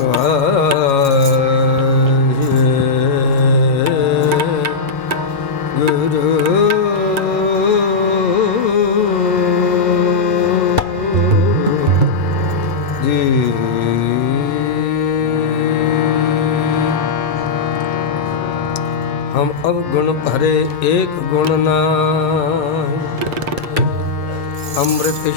ਹਮ ਅਵਗੁਣ ਭਰੇ ਏਕ ਗੁਣ ਨਾਮ ਅੰਮ੍ਰਿਤ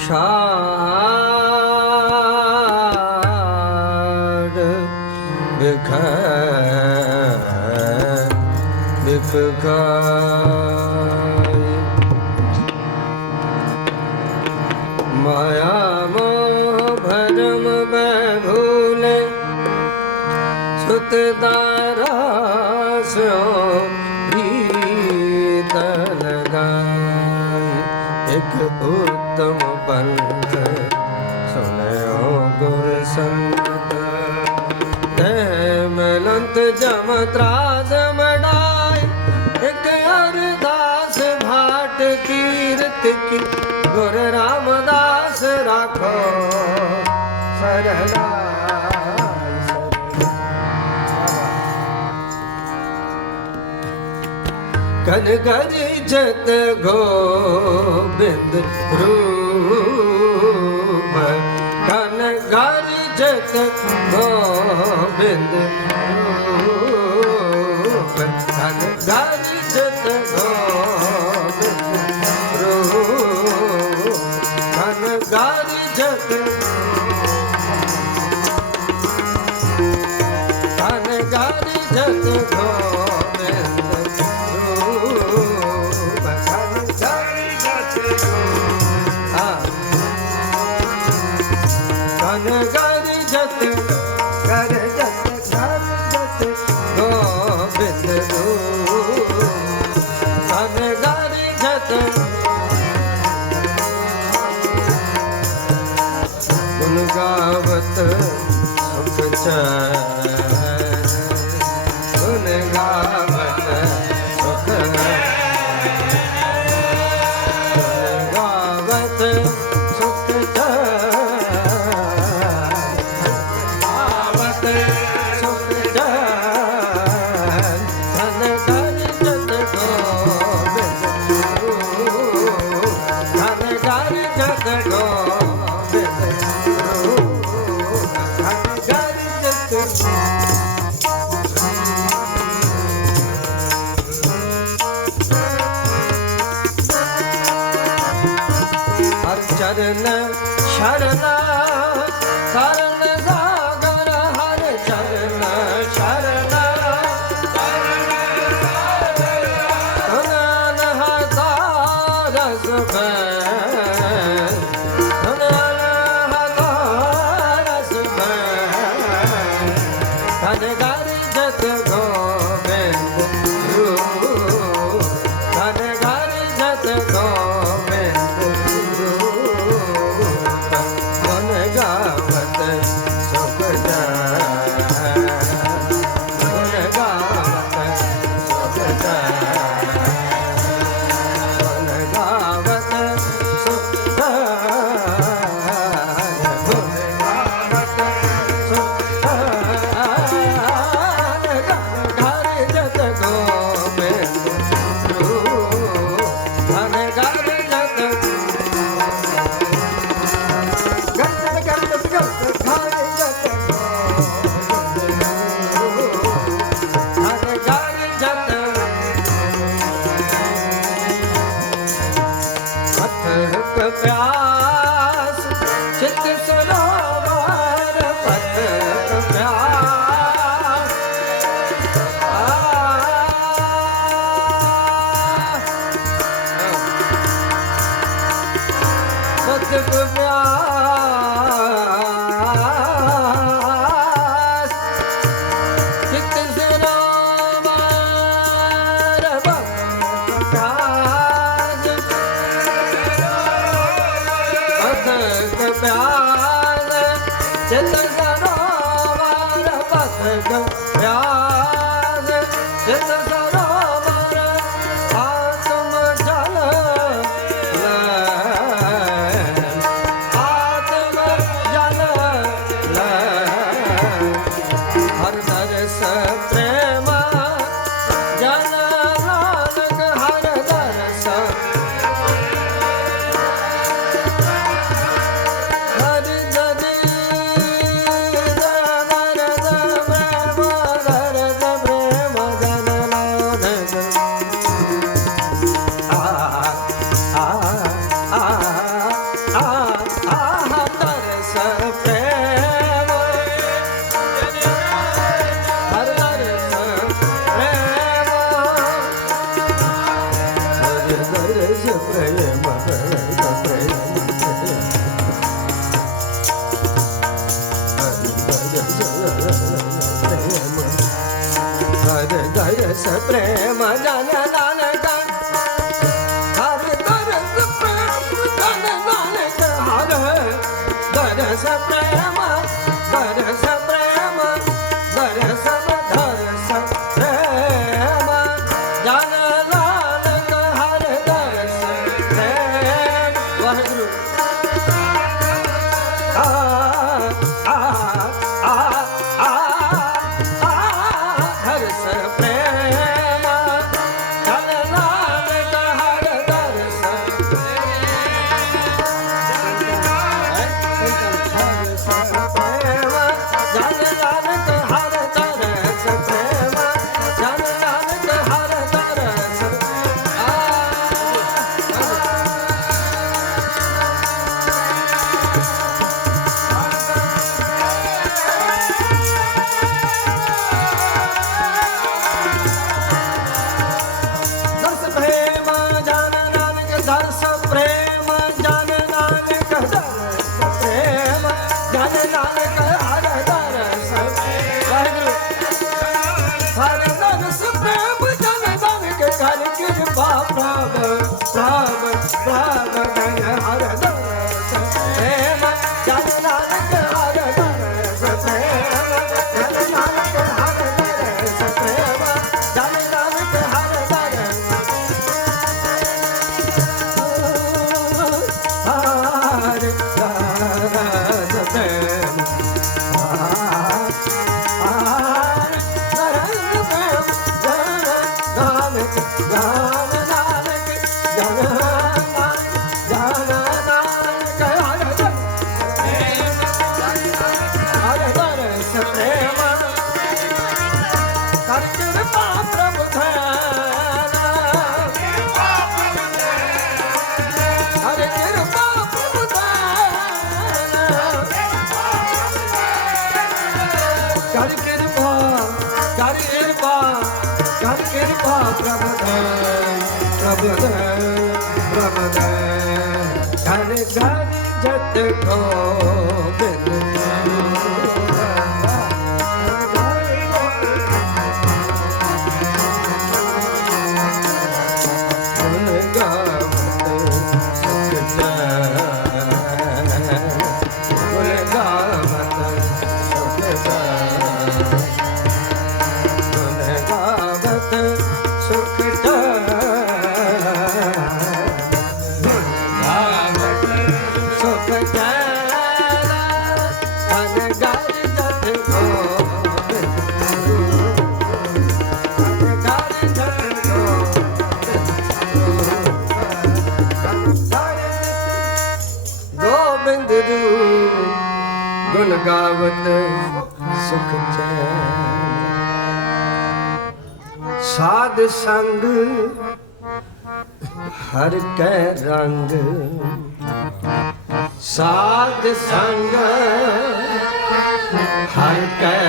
ਹੈ ਬਿਪਕਾਈ ਮਾਇਆ ਮੋਹ ਭਰਮ ਮੈਂ ਭੂਲੇ ਸੁਤ ਦਾਰਾ ਸਿਓ ਗੀਤ ਲਗਾਈ ਇੱਕ ਉਤਮ ਪੰਥ ਸੁਣਿਓ ਗੁਰ ਸੰਤ ਤੇ ਜਮ ਤਰਾਜ ਮੜਾਈ, ਇਕ ਅਰਦਾਸ ਭਾਟ ਕੀਰਤ ਕੀ, ਗੁਰ ਰਾਮਦਾਸ ਰਾਖੋ ਸਰਲਾ ਕਨ ਗਰੀ ਜਤ ਗੋਬਿੰਦ ਰੂਪ, ਕਨ ਗਰੀ ਜਤ ਗੋਬਿੰਦ ਜਗ ਧਨ ਗਾਰੀ ਜਗ শরণ শরণ ప్రేమ జన ਸੰਗ ਹਰ ਕੈ ਰੰਗ। ਸਾਧ ਸੰਗ ਹਰ ਕੈ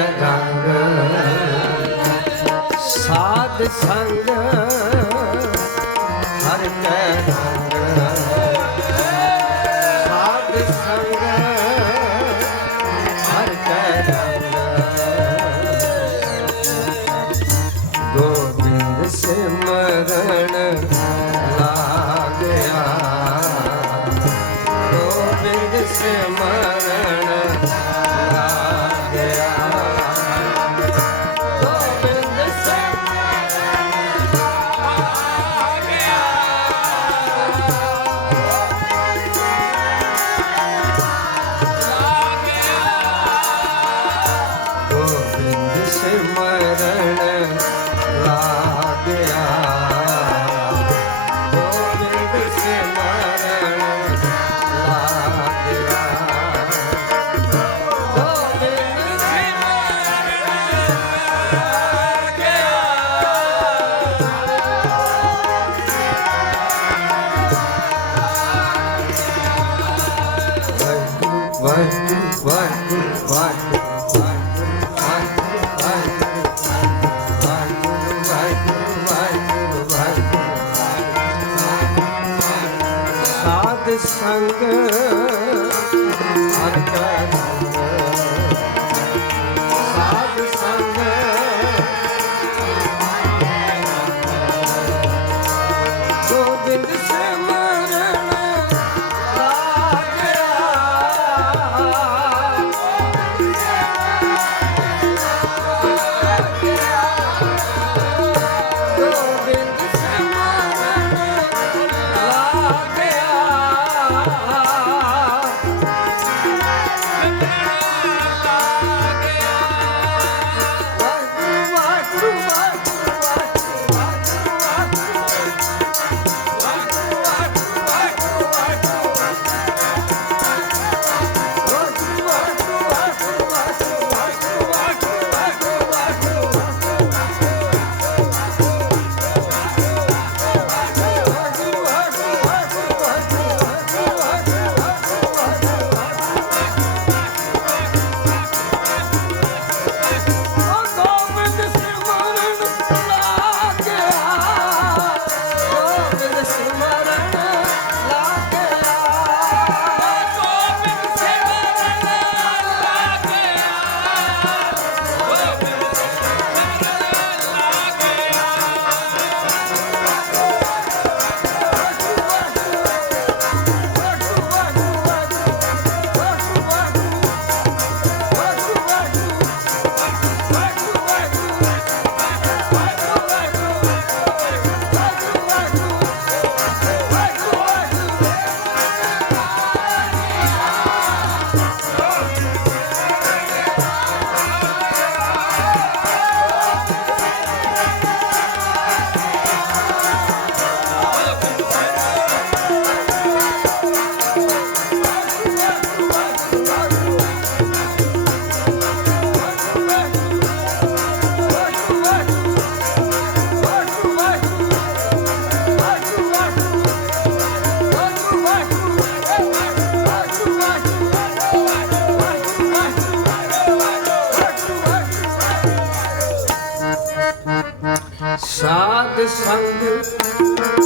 ਸੰਗ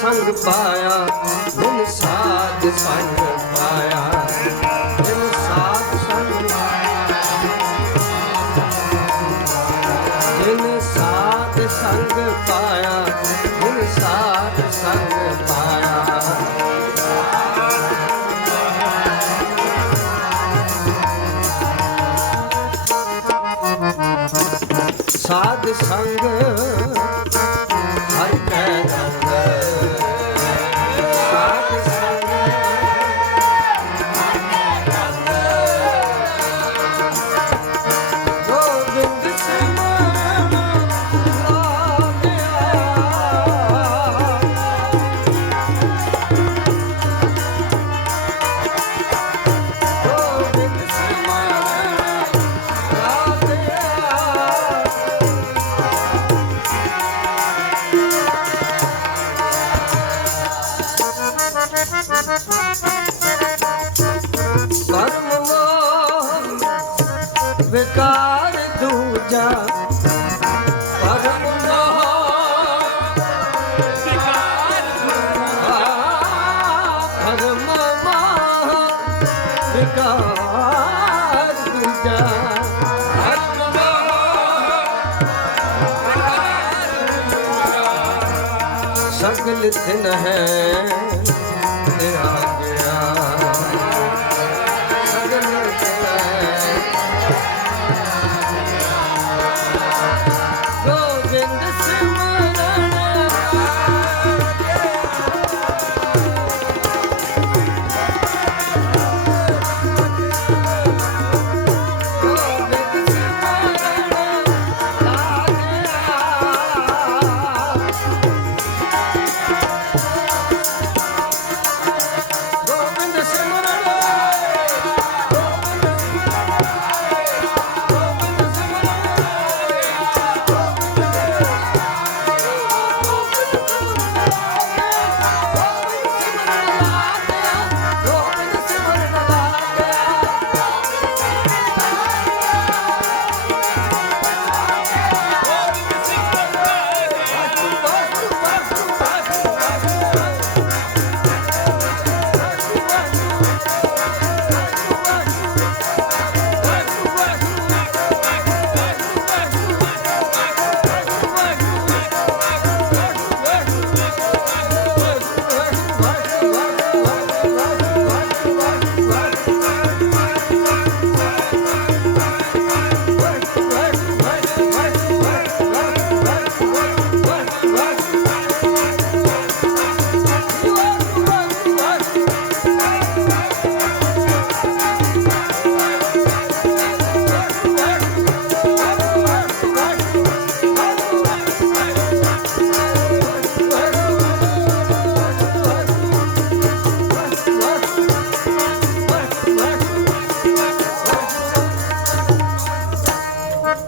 ਸੰਗ ਪਾਇਆ, ਬਿਨ ਸਾਧ ਸੰਗ ਪਾਇਆ। ਬਿਨ ਸਾਧ ਸੰਗ ਬਿਨ ਸਾਧ ਸੰਗ ਪਾਇਆ, ਬਿਨ ਸਾਧ ਸੰਗ ਪਾਇਆ। ਸਾਧ ਸੰਗ Yeah.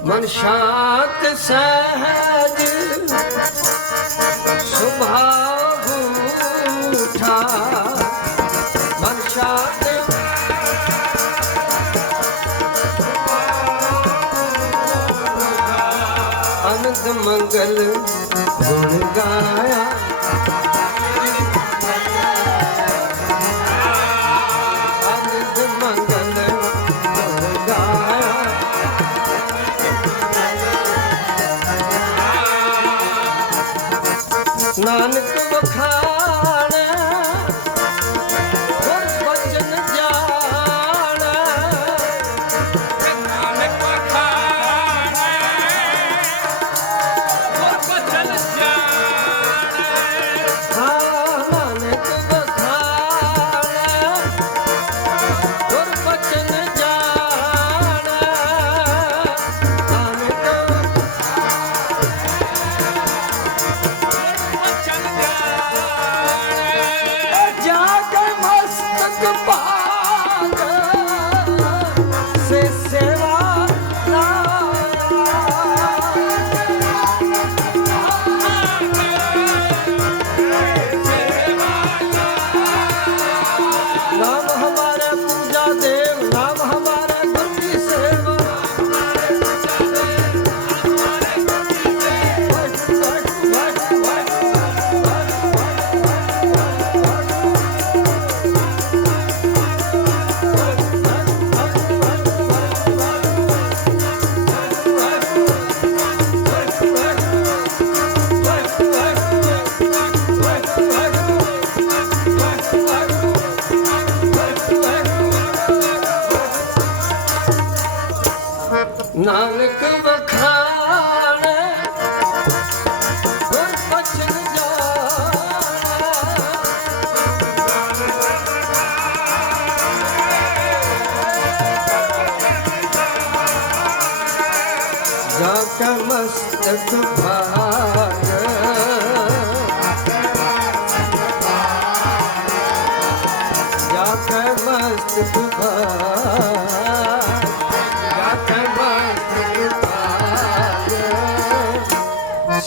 ਮਨ ਸ਼ਾਂਤ ਸਹਿਜ ਸੁਭਾਗ ਉਠਾ। ਮਨ ਸ਼ਾਂਤ। ਅਨੰਦ ਮੰਗਲ ਗੁਣ ਗਾਇਆ।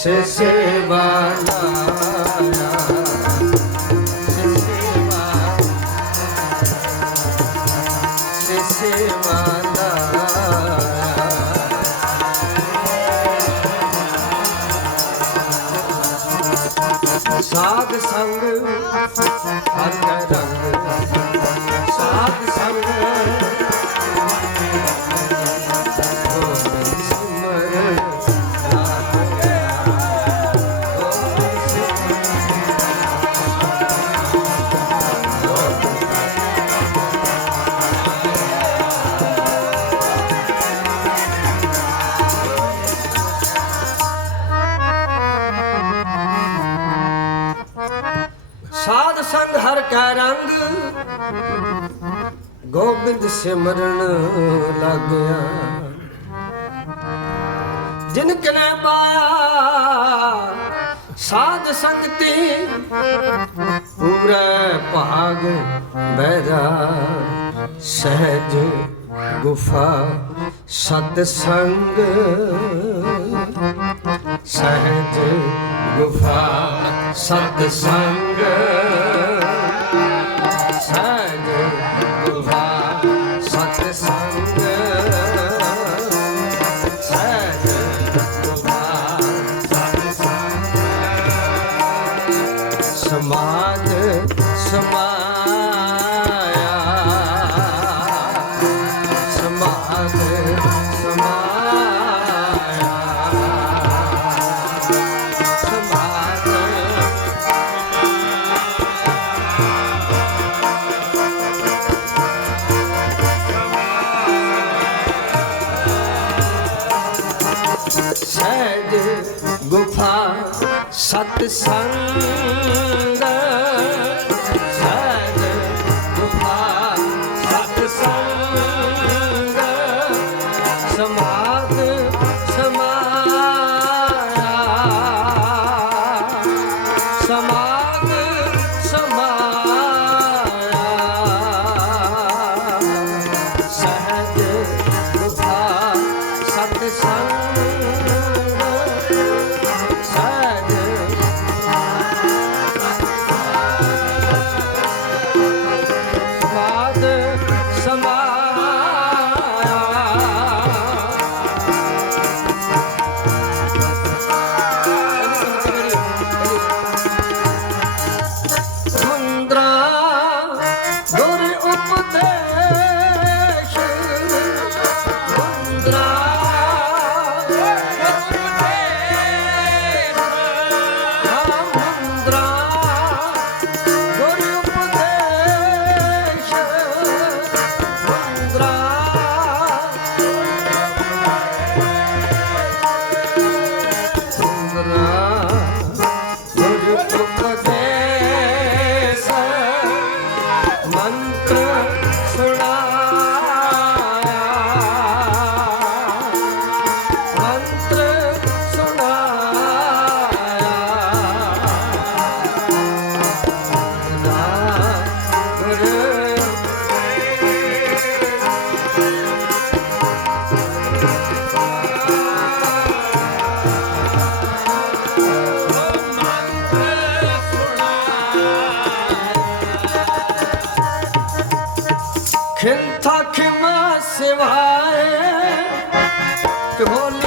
ਸੇਵਾ ਲਾਲਾ ਸਾਧ ਸੰਗ ਅੰਗ ਰੰਗ ਸਾਧ ਸੰਗ ਬਿਰਦ ਸਿਮਰਨ ਲੱਗਿਆ। ਜਿਨ ਕਨੇ ਪਾਇਆ, ਸਾਧ ਸੰਗਤੀ ਪੂਰਾ ਭਾਗ ਬੈਦਾ ਸਹਿਜ ਗੁਫਾ ਸਤ ਸੰਗ, ਸਹਿਜ ਗੁਫਾ ਸਤ ਸੰਗ। to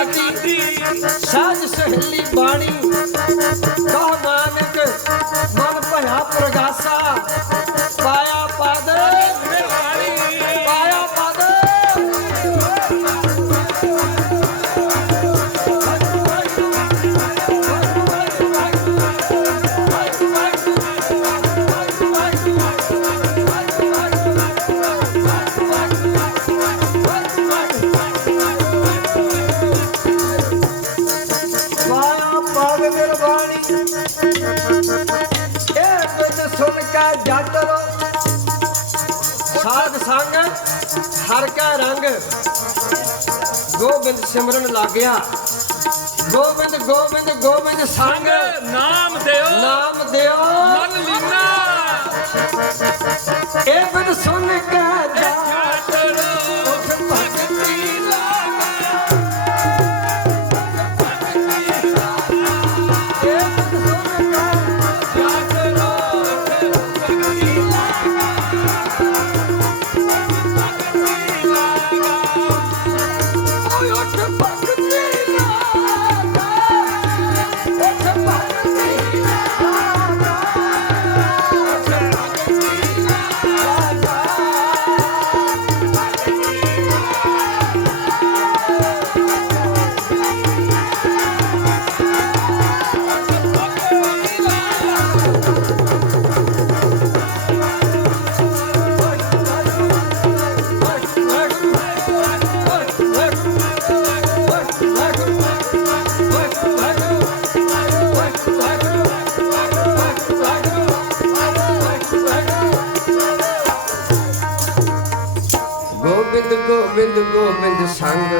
ਨਾਮ ਸਾਜ ਸਹੇਲੀ ਬਾਣੀ ਕਹ ਨਾਨਕ ਮਨ ਭਇਆ ਪ੍ਰਗਾਸਾ। ਸਿਮਰਨ ਲੱਗਿਆ ਗੋਬਿੰਦ ਗੋਬਿੰਦ ਗੋਬਿੰਦ ਸੰਗ। ਨਾਮ ਦਿਓ। ਨਾਮ ਦਿਓ। ਮਨ ਲੀਨਾ ਇਹ ਬਿਨ ਸੁਣ ਕੇ ਜੱਟ ਗੋਬਿੰਦ ਸੰਗ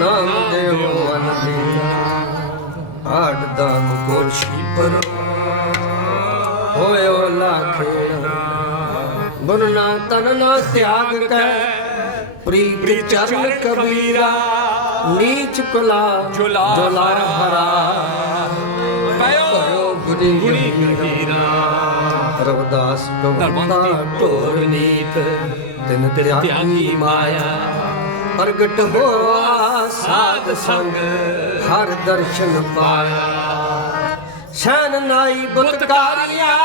ਨਾਮ ਦੇਵ ਮਨ ਦੇ ਆੜ ਦਾਮ ਕੋਛੀ ਪਰ ਹੋਇਓ ਲਾਖੇ ਗੁਣ ਨਾ ਤਨ ਨਾ ਤਿਆਗ ਕੈ। ਪ੍ਰੀਤ ਚਰਨ ਕਬੀਰਾ। ਨੀਚ ਕੁਲਾ ਝੁਲਾ ਹਰਾ। ਪਾਇਓ ਭਇਓ ਗੁਰੀ ਗੁਰੀ ਗੰਭੀਰਾ ਰਵਦਾਸ ਗਵੰਦਾ ਢੋਰ ਨੀਤ ਤਿਨ ਤਿਆਗੀ ਤਿਆਗੀ ਮਾਇਆ। ਪ੍ਰਗਟ ਹੋਆ ਸਾਧ ਸੰਗ ਹਰ ਦਰਸ਼ਨ ਪਾਇਆ। ਸੈਨ ਨਾਈ ਬੁਤਕਾਰੀਆਂ